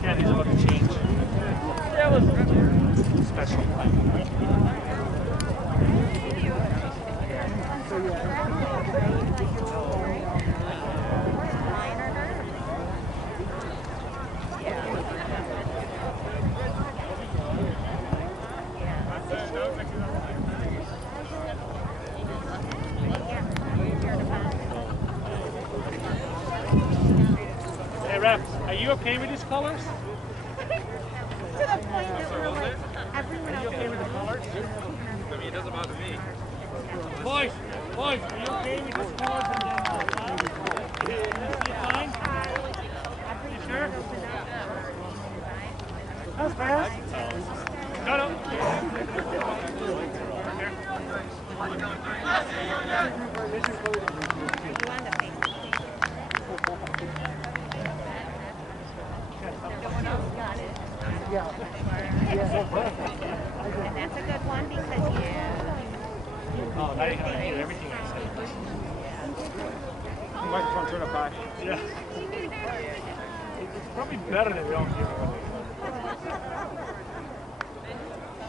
Candy's about to change. Special. Hey, Ref, are you okay with these colors? To the point that we're like, everyone else Okay with the colors? I mean, it doesn't bother me. Boys, are you okay with these colors and then you fine? You sure? That's fast. No. And that's a good one because Oh, now you have to do everything I said. The microphone turned up high. Yeah. It's probably better than we don't hear it.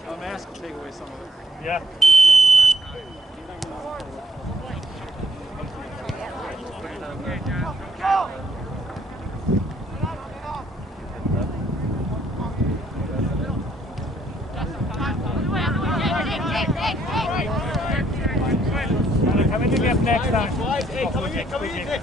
A mask will take away some of it. Yeah. Come in to get next time. Hey, come in, Nick.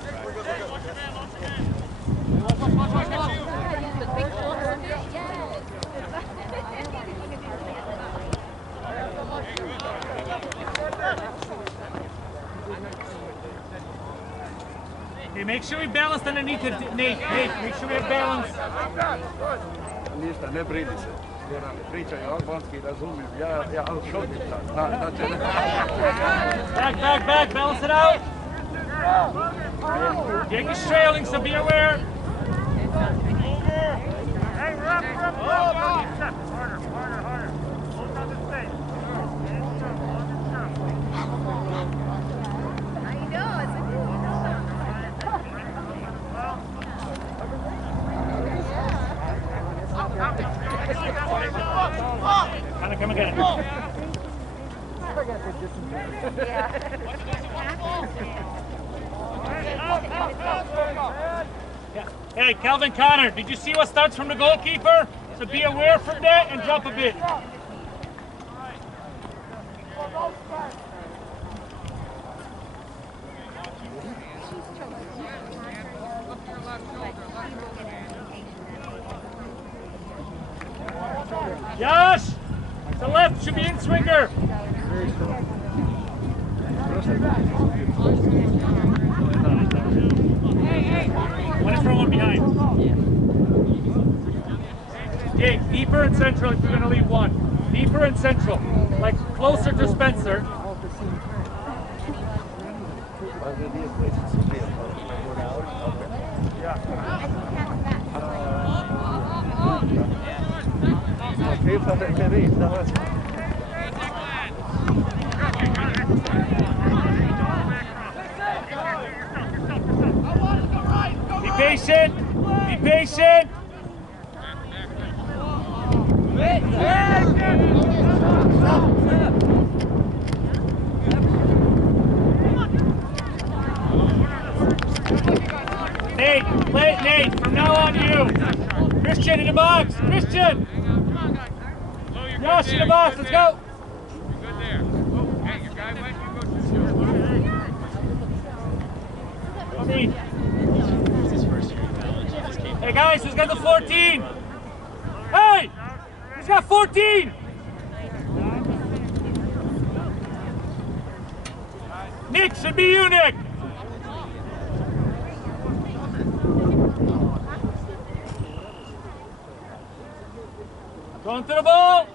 Okay, make sure we balance underneath it, Nate. Make sure we have balance. Ništa, ne brini se. Gorane, pričaj albanski, razumim. Ja šotim sad. Back, balance it out. Jake is trailing, so be aware. Hey, rep. Harder. Hold on the space. I know, it's a good Come again. Yeah. Hey, Calvin Connor, did you see what starts from the goalkeeper? So be aware from that and drop a bit. Josh! To left, should be in swinger. One in front, one behind. Okay, deeper and central if you're going to leave one. Deeper and central, like closer to Spencer. Be patient. Nate, from now on you. Christian in the box, Christian. Josh in the box, let's go. Good there. Oh, hey, your guy went, you go to Hey guys, who's got the 14? Hey! Who's got 14? Nick, should be you, Nick. Going to the ball.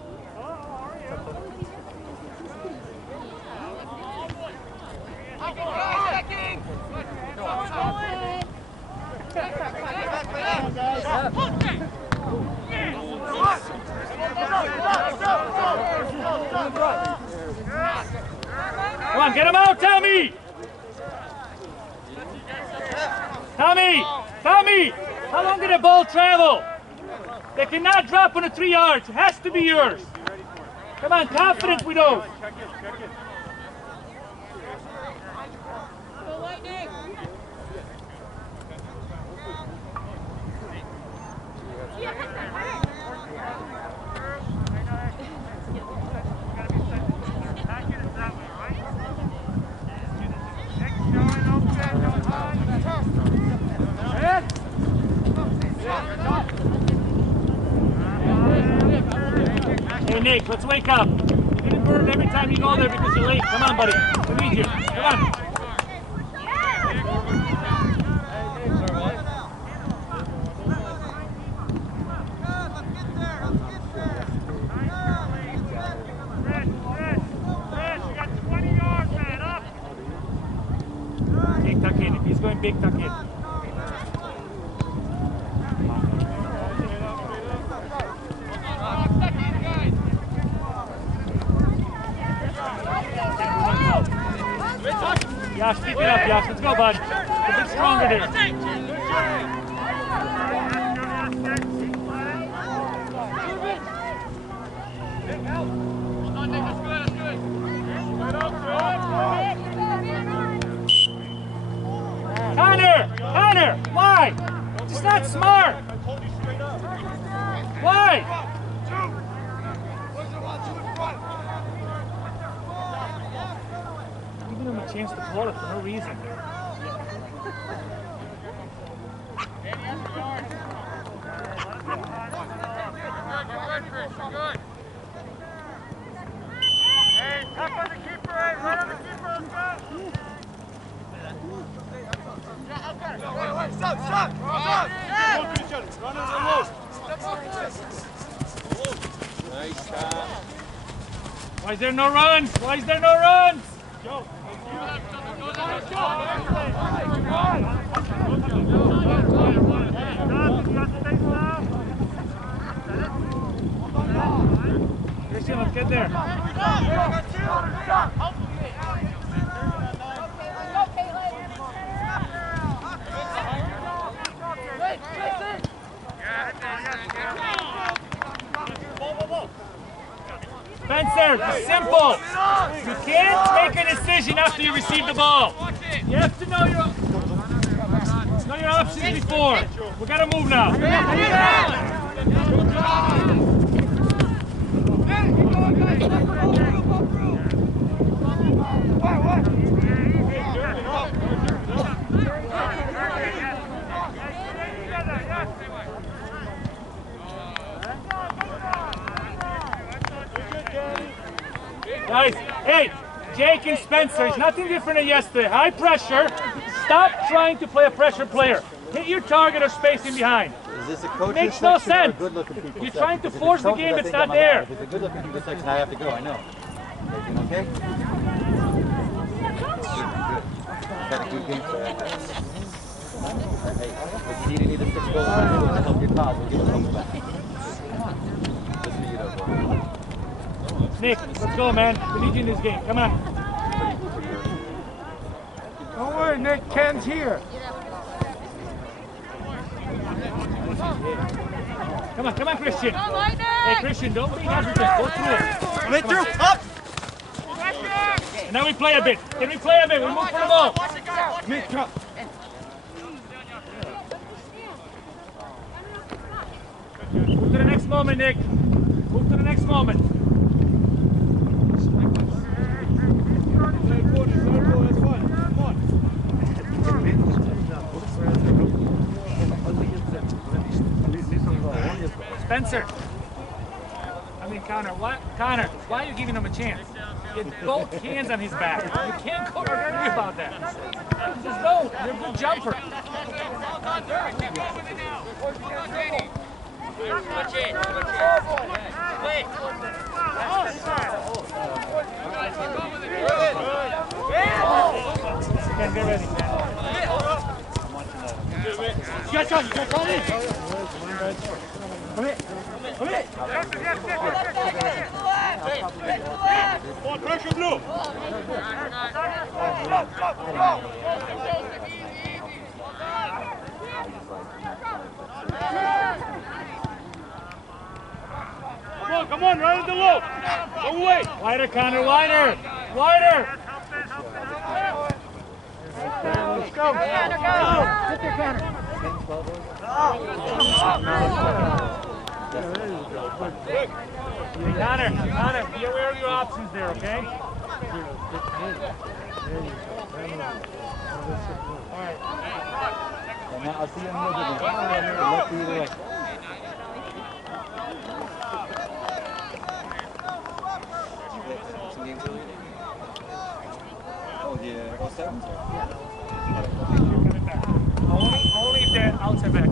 Come on, get him out, Tommy! Tommy! How long did the ball travel? They cannot drop on the 3 yards. It has to be yours. Come on, confidence with those. Hey Nick, let's wake up. You're getting burned every time you go there because you're late. Come on, buddy. We need you. Come on. Big tuck in. If he's going big, tuck in. Yash, pick it up, Yash. Let's go, bud. A bit stronger there. Connor, why? It's not smart. Why? Giving him a chance to call it for no reason. Hey, tough on the keeper, right on the keeper, Stop! Why is there no runs? Why is there no runs? Christian, let's get there. Spencer, simple. You can't make a decision after you receive the ball. You have to know your options before. We gotta move now. Guys, hey, Jake and Spencer, it's nothing different than yesterday. High pressure. Stop trying to play a pressure player. Hit your target or space in behind. Is this a coach's Makes no section or a sense. good-looking people You're section? trying to If it's force the coaches, game I that's think not I'm there. If it's a good-looking people section, I have to go. I know. Everything okay? Good. Had a good game for that. Hey, if you need any of the 6 goals to help your cause, we'll give it a couple back. Just for you, though, bro. Nick, let's go, man. We need you in this game. Come on. Don't worry, Nick. Ken's here. Come on, Christian. Hey, Christian, don't be hesitant. Go through it. Come in through, up! And now we play a bit. Can we play a bit? We move for the ball. Nick, come. Move to the next moment, Nick. Move to the next moment. Spencer. Connor, why are you giving him a chance? Get both hands on his back. You can't go worry about that. Just go. You're a good jumper. Get ready, man. Get on in! Come here! Come pressure, Blue! Come on, right at the low. Go away. Wider, Connor, wider. Wider. Let's go. Get there, Connor. Connor, be aware of your options there, okay? All right. And now I'll see you in a little bit. Look either way. Some games earlier? Oh, yeah. Oh, sevens? Only if they're outside back.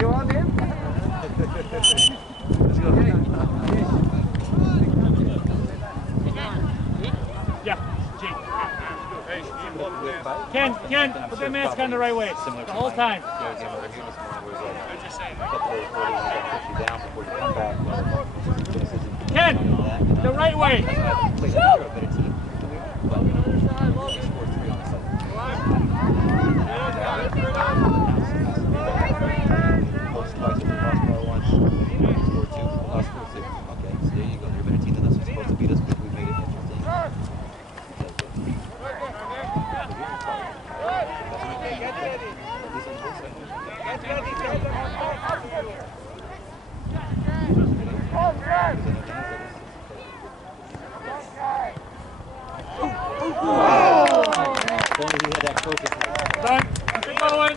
You want him? Let's go. Yeah, Jake. Ken, put that mask on the right way. The whole time. Ken, the right way. Okay, so there you go. You're a better team than us. You're supposed to beat us, but we made it interesting. Done. Keep it going.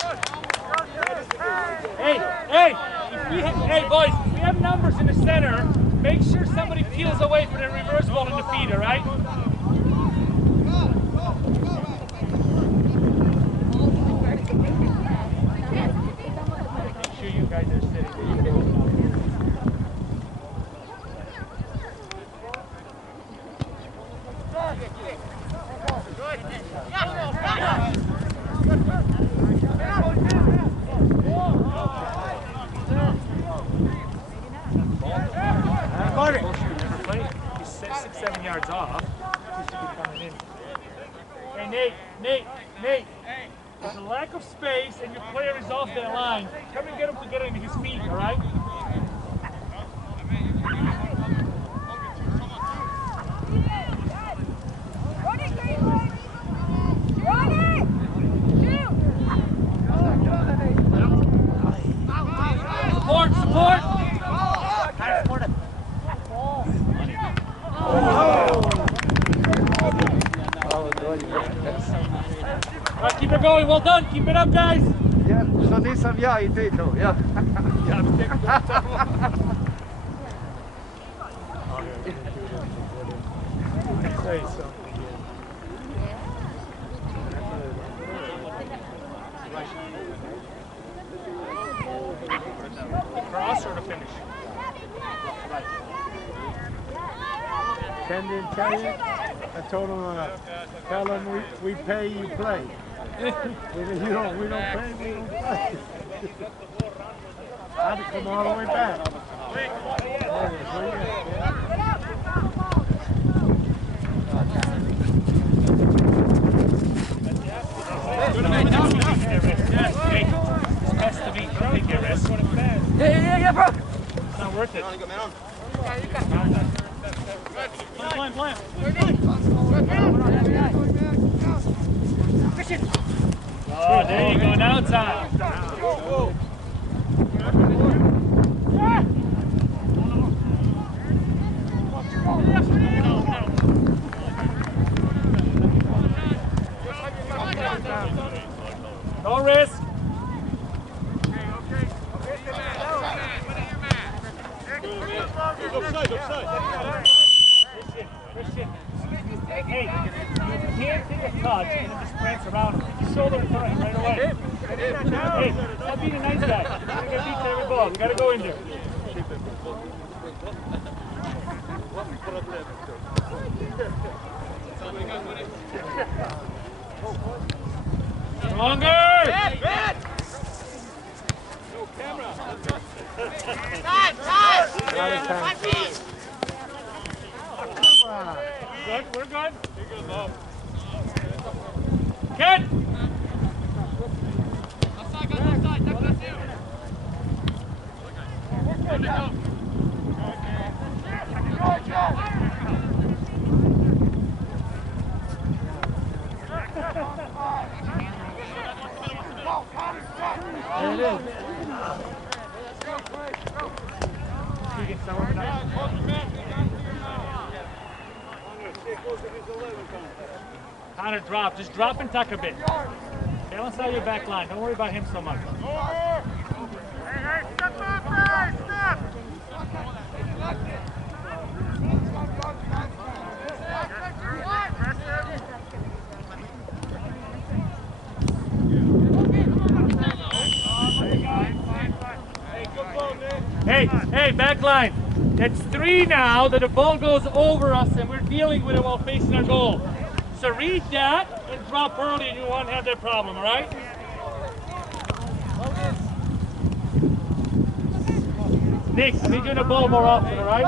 Hey, boys, if we have numbers in the center, make sure somebody peels away from the reverse ball in the feed, all right? Make sure you guys are sitting. He's 6-7 yards off. He should be coming in. Hey, Nate. There's a lack of space and your player is off that line. Come and get him to get into his feet, all right? Support! All right, keep it going. Well done. Keep it up, guys. Ja, så nisam ja I ti to, ja. Cross or to finish? Ken didn't tell you? I told him, tell him we pay, you play. We don't pay, we don't play. I had to come all the way back. Has to be. Take your risk. Yeah, bro. It's not worth it. Plan. Oh, there you go. Now time. No risk. Christian. Hey, you can't take a touch and then just prance around him. You shoulder it right away. Hey, stop being a nice guy. We're going to get beat to every ball. We got to go in there. Stronger! Good, we're good. Ken! It is. Keegan, start warming up. Connor, drop. Just drop and tuck a bit. Balance out your back line. Don't worry about him so much. Hey, step up, guys! Step! Hey, back line. It's 3 now that the ball goes over us and we're dealing with it while facing our goal. So read that and drop early and you won't have that problem, all right? Nick, I need you in the ball more often, all right?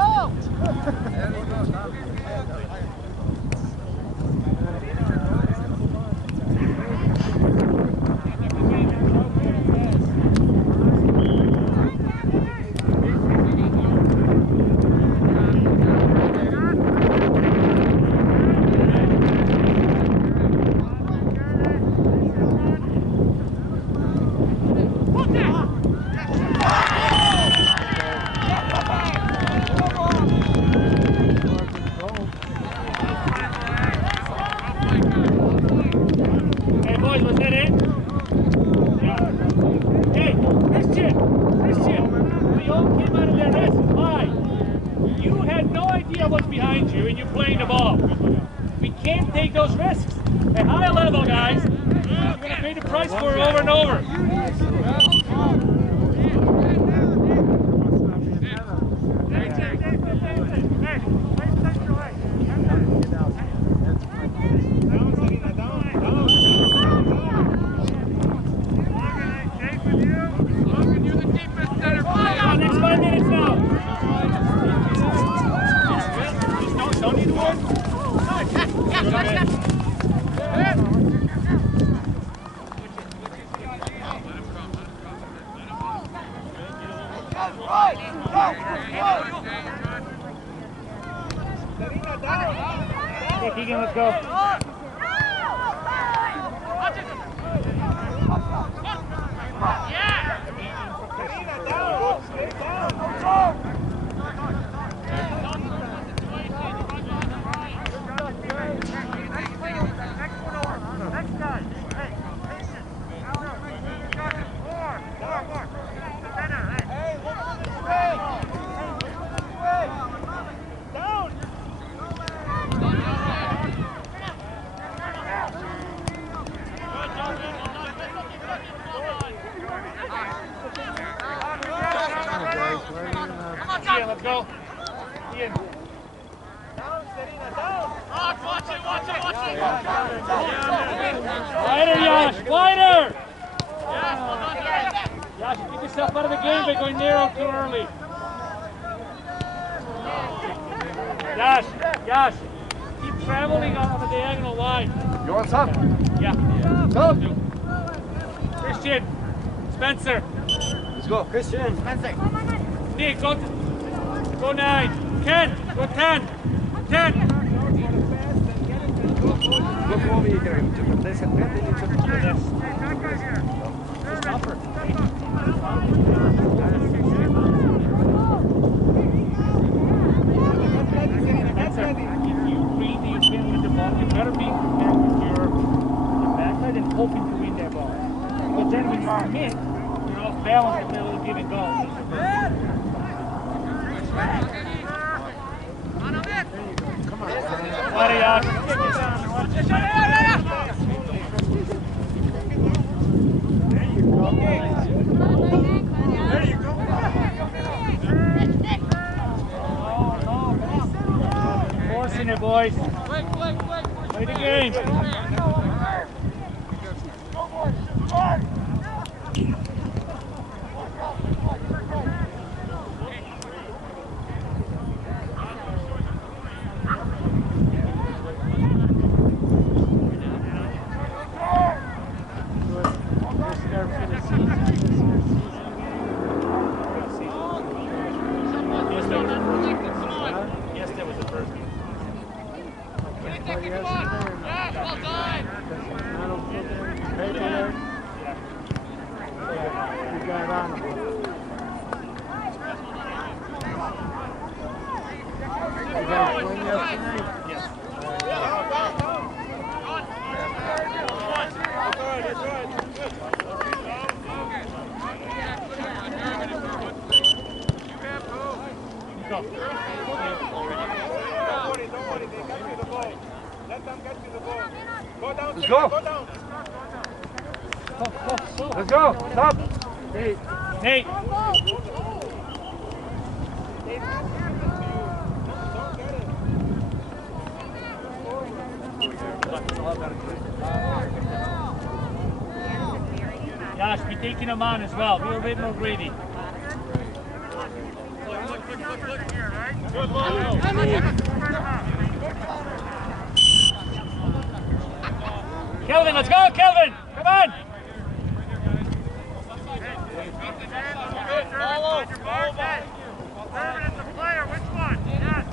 Keegan, let's go. Let's go. Ian. Wider, Yash! Wider! Yash, you get yourself out of the game by going narrow too early. Yash, keep traveling on the diagonal line. You want some? Yeah. Some? Christian, Spencer. Let's go, Christian. Spencer. Nick, go 9. Ken, go 10. 10. Look over here. There's a bit in each of the If you read that you can't win the ball, you better be back with your backside and hoping to win that ball. But then when you hit, you're off balance and they'll give it go. Come on, There you go. Forcing it, boys. Play the game. Yes, that was the first game. I don't feel Let's go. Let's go. Stop. Nate. Josh, be taking him on as well. Be a little bit more greedy. Good ball. Kelvin, let's go, Kelvin! Come on! Follow. Irvin is the player. Which one? Yes.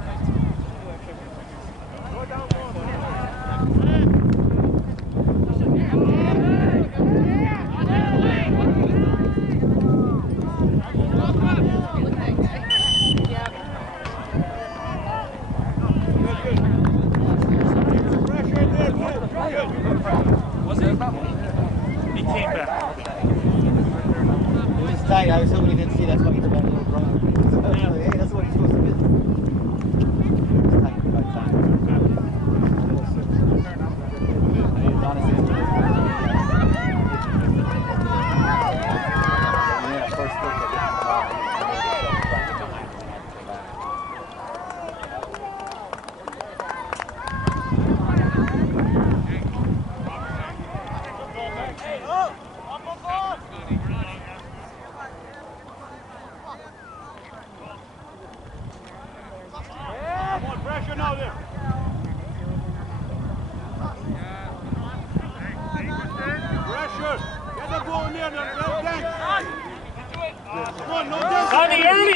Was it? He came back. It was tight. I was hoping he didn't see that's why he did that little run. Hey, that's what he's supposed to do. It was tight by time. Honestly, yeah, first look at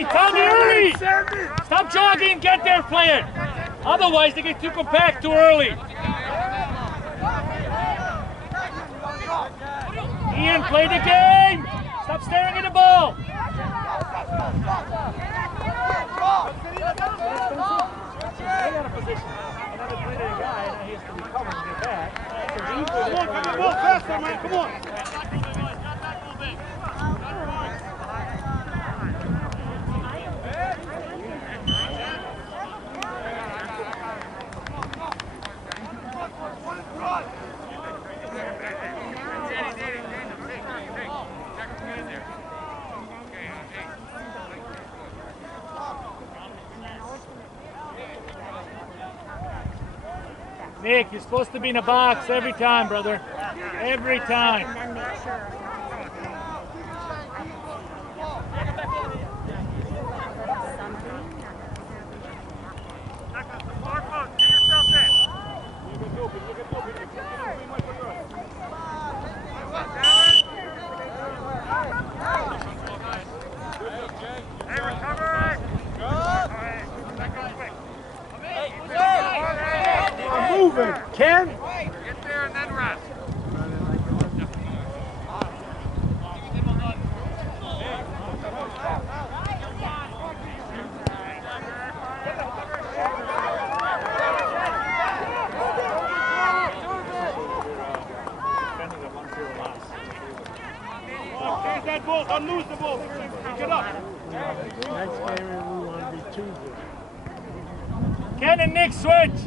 Tommy early! Stop jogging, get there, player! Otherwise, they get too compact too early. Ian, play the game! Stop staring at the ball! Stay out of position. Another play to the guy, and he has to recover and get back. Come on, faster, man, come on! Nick, you're supposed to be in a box every time, brother. Every time. And then make sure. Get yourself in. Hey, recover! Moving, Ken. Get there and then rest. Change that ball, don't lose the ball. Pick it up. Next game we want to be two good. Ken and Nick switch.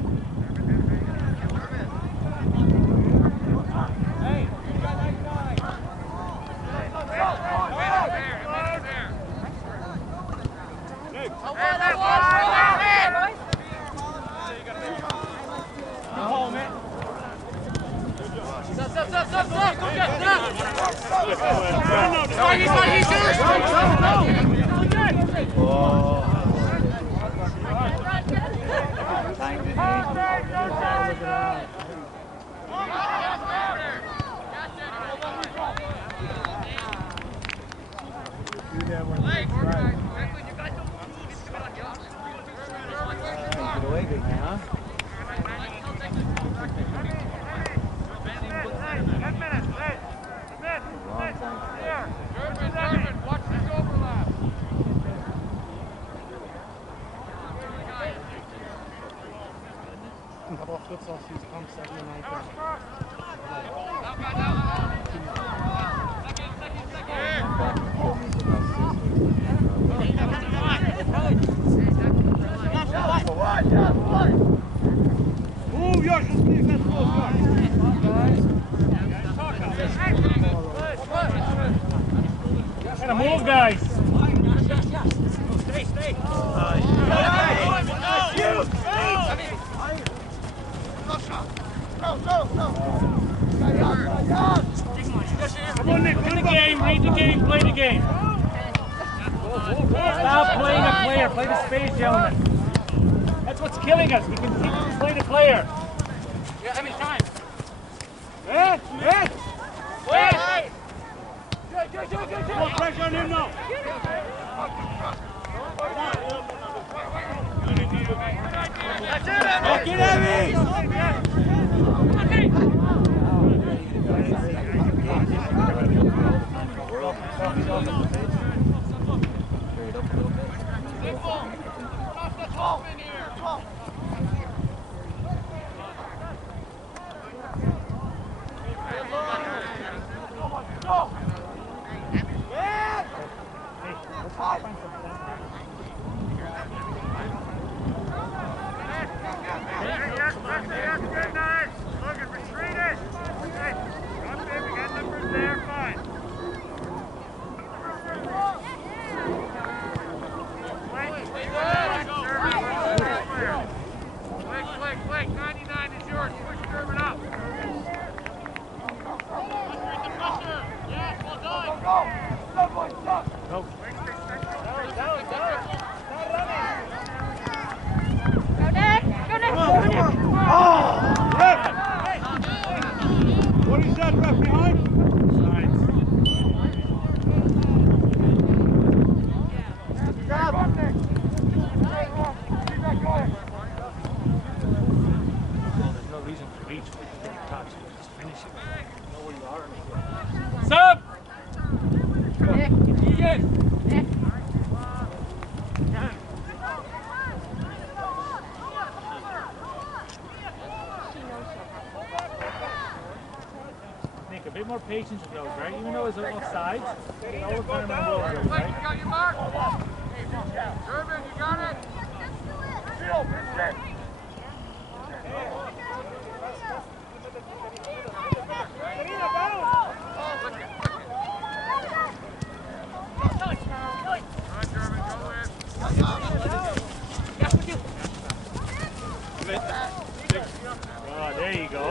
Gotta move, guys. Come on, Nick, play the game, read the game, play the game. Stop playing a player, play the space, gentlemen. That's what's killing us. We continue to play the player. Yeah, how many times? Ed! Wait! Put pressure on him now. That's it, Get heavy! What is that, ref behind? There's no reason to reach for the touch. Just finish it. Know where you are. Sub! Yes! Nick, a bit more patience with those, right? Even though it's offsides, all the time in the world, right? You got your mark? German, you got it? Oh, there you go.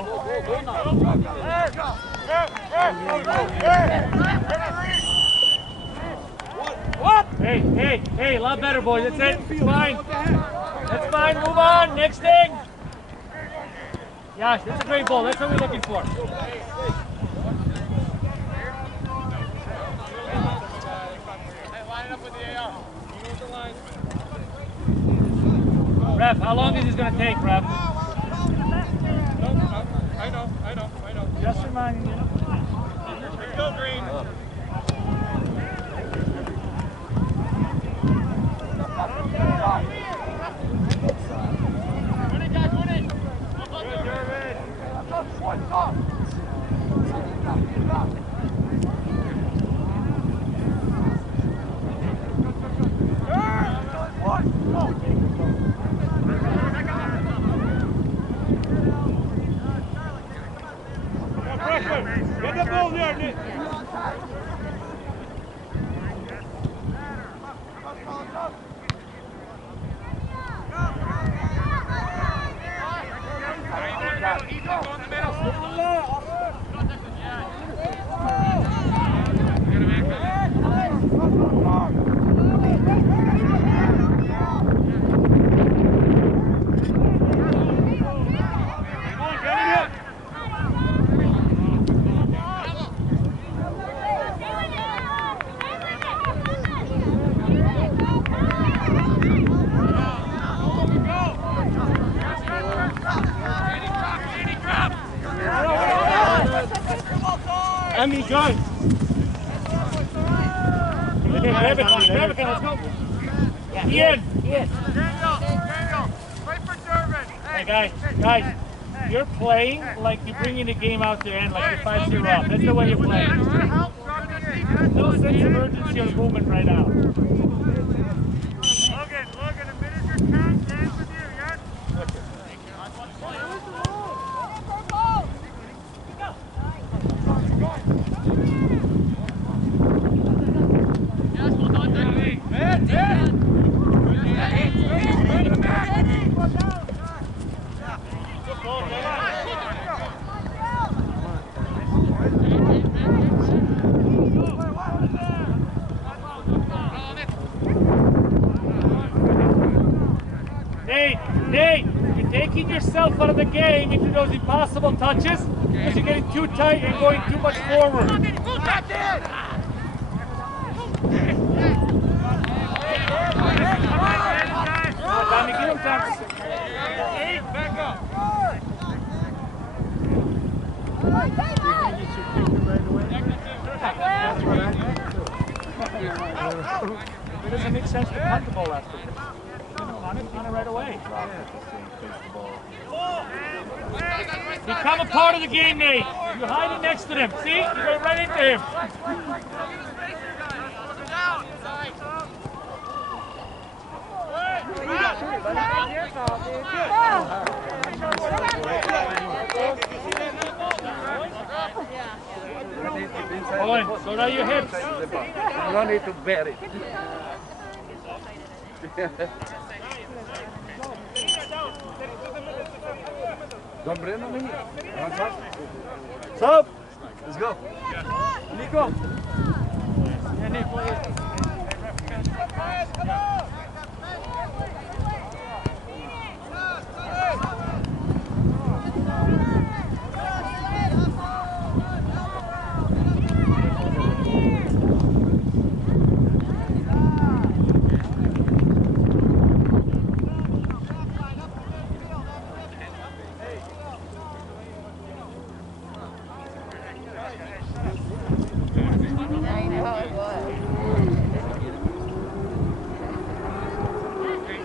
Hey, a lot better, boys. That's it. It's fine. That's fine. Move on. Next thing. Yash, that's a great ball. That's what we're looking for. Ref, how long is this going to take, Ref? I know. Just reminding you. Let's go, Green. Get the ball there, Nick. Emmy, go! Grab it, let's go! Ian! Daniel, wait for German. Hey guys, you're playing like you're bringing the game out to end, like you're 5-0 up. That's the way you're playing. No sense of urgency or movement right now. Logan, a minute your count stands with you, yes? yourself out of the game into those impossible touches because you're getting too tight and going too much forward. Come on, Tommy, give him time. Back up. That's what I think. It doesn't make sense to punt the ball after. On it right away. Become a part of the game, Nate. You're hiding next to them. See? You're going right into him. Owen, slow down your hips. No need to bury. Don Brennan in here. Stop. Let's go. Nico. Yeah, Nate, play it.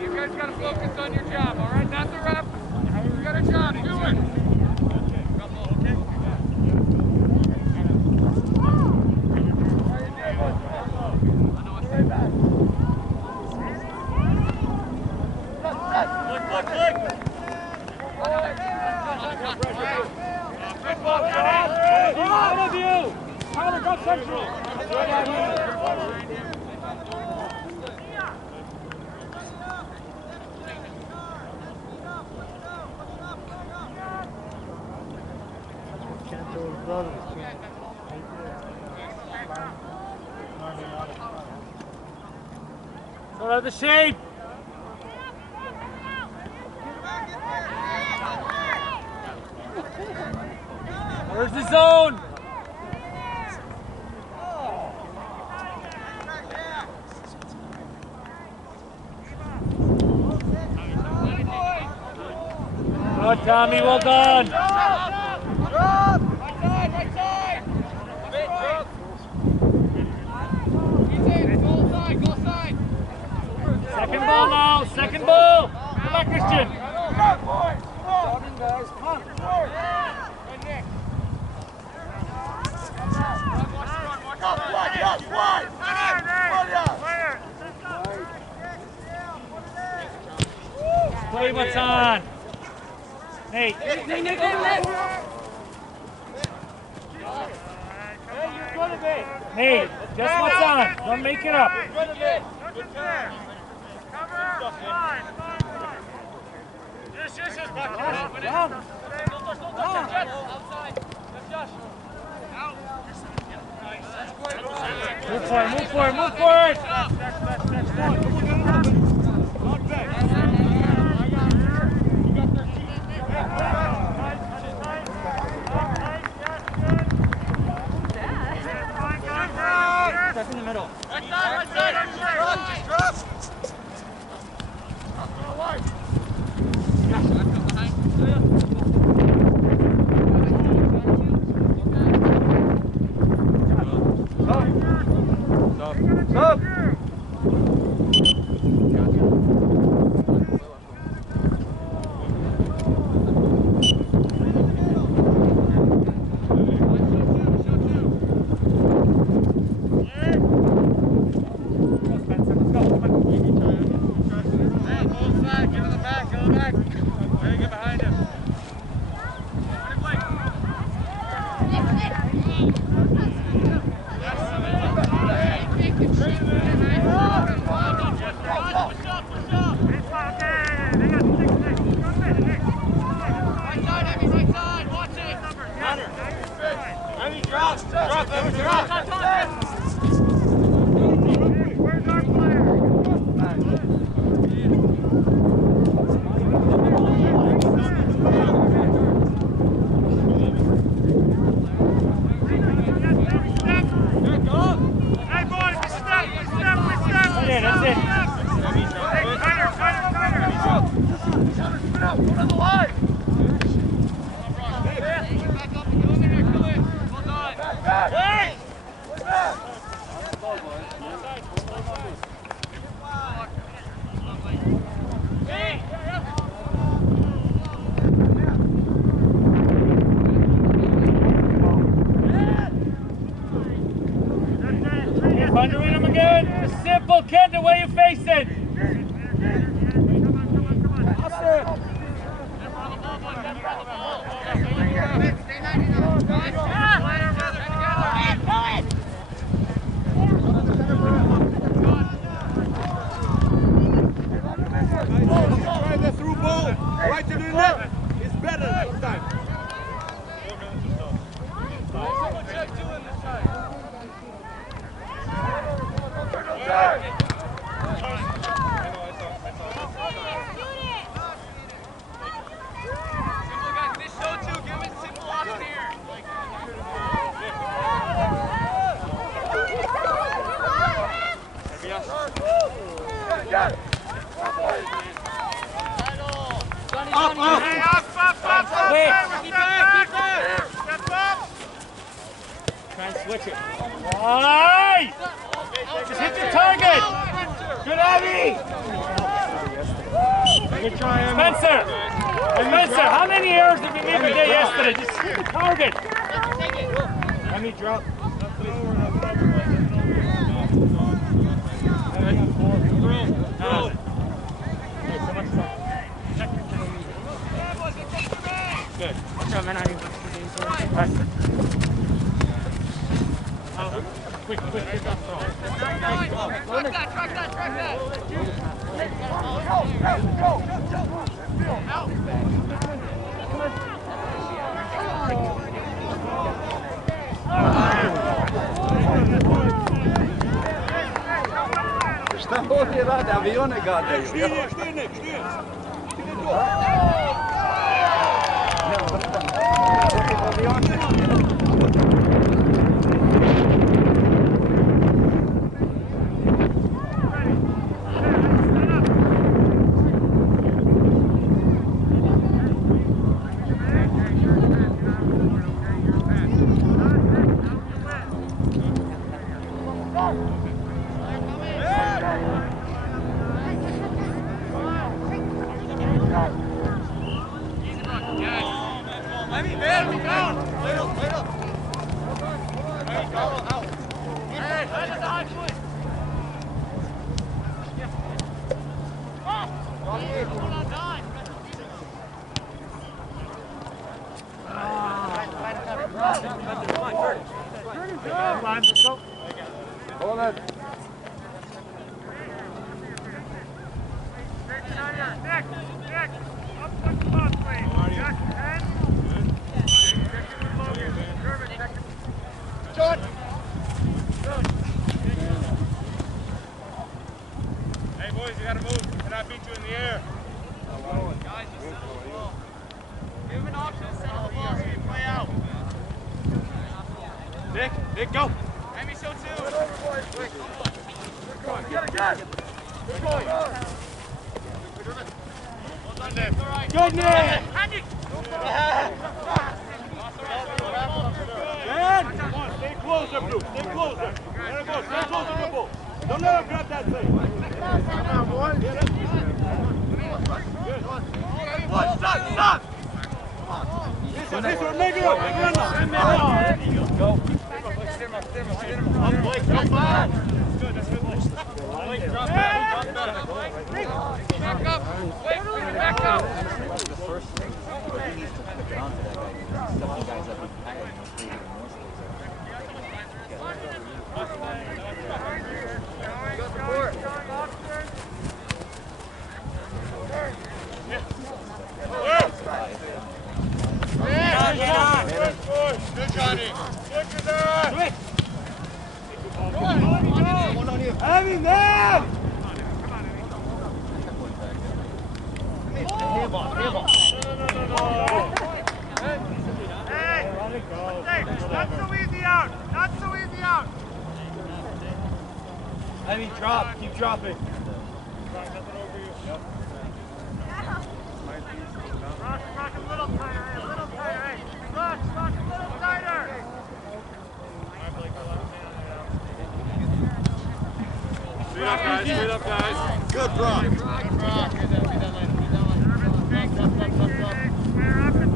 You guys got to focus on your job, all right? Not the ref. You got a job. Do it. Out of you! Tyler, go central! Cantor's brothers. So out of the shape! Where's the zone? Good, Tommy, well done. Second ball now, second ball. Come on, Christian. Play what's on. Nate. Nate, just what's on. Don't make it up. Move for it, move for it, move for it! Step in the middle. Stop. Find your rhythm again. Just simple, kid, the way you're facing. Try the through ball. Right to the net. It's better next time. Try and switch it. Alright! Just hit your target! Good, Abby! Good try, Spencer! Spencer, how many errors did we make a day yesterday? Just hit the target! Let me drop. Good. Quick, track that. Šta ovdje rade? Avione gadaju. Hold it. Hey boys, you gotta move. Can I beat you in the air? Give him an option, settle the ball so you play out. Nick, go. Let me show two. Get it. Good boy. Good, Nick. Stay closer, Blue. Stay closer. There it goes. Stay closer to the ball. Don't let him grab that thing. Come on, boy. Get it. Good. Stop. This one, make it up. Go. Blake, come back. Good, that's good. Blake, drop back. Back up. Blake, back up. The first thing, but he needs to kind of get onto that guy. Some of the guys that we pack him must leave him more space. Good, Johnny. Good to that. Having them! No. Hey, not so easy out. Not so easy out. Let me drop. Keep dropping. Rock a little tighter. A little tighter. Rock a little tighter. Straight up, guys. Good, Brock. Good, Brock. Square up and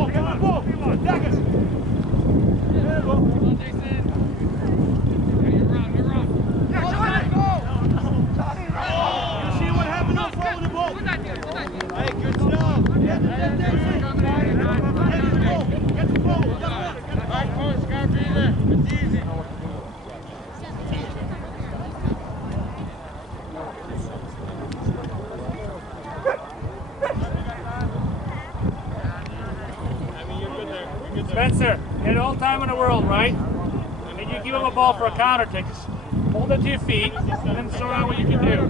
ball, get the ball. Attack us. There you go. You see what happened on front with the ball? Hey, good stuff. Get the ball. Get the ball. Right, coach, gotta be there. It's easy. Spencer, you had all time in the world, right? And you give him a ball for a counter take. Just hold it to your feet and then sort out what you can do.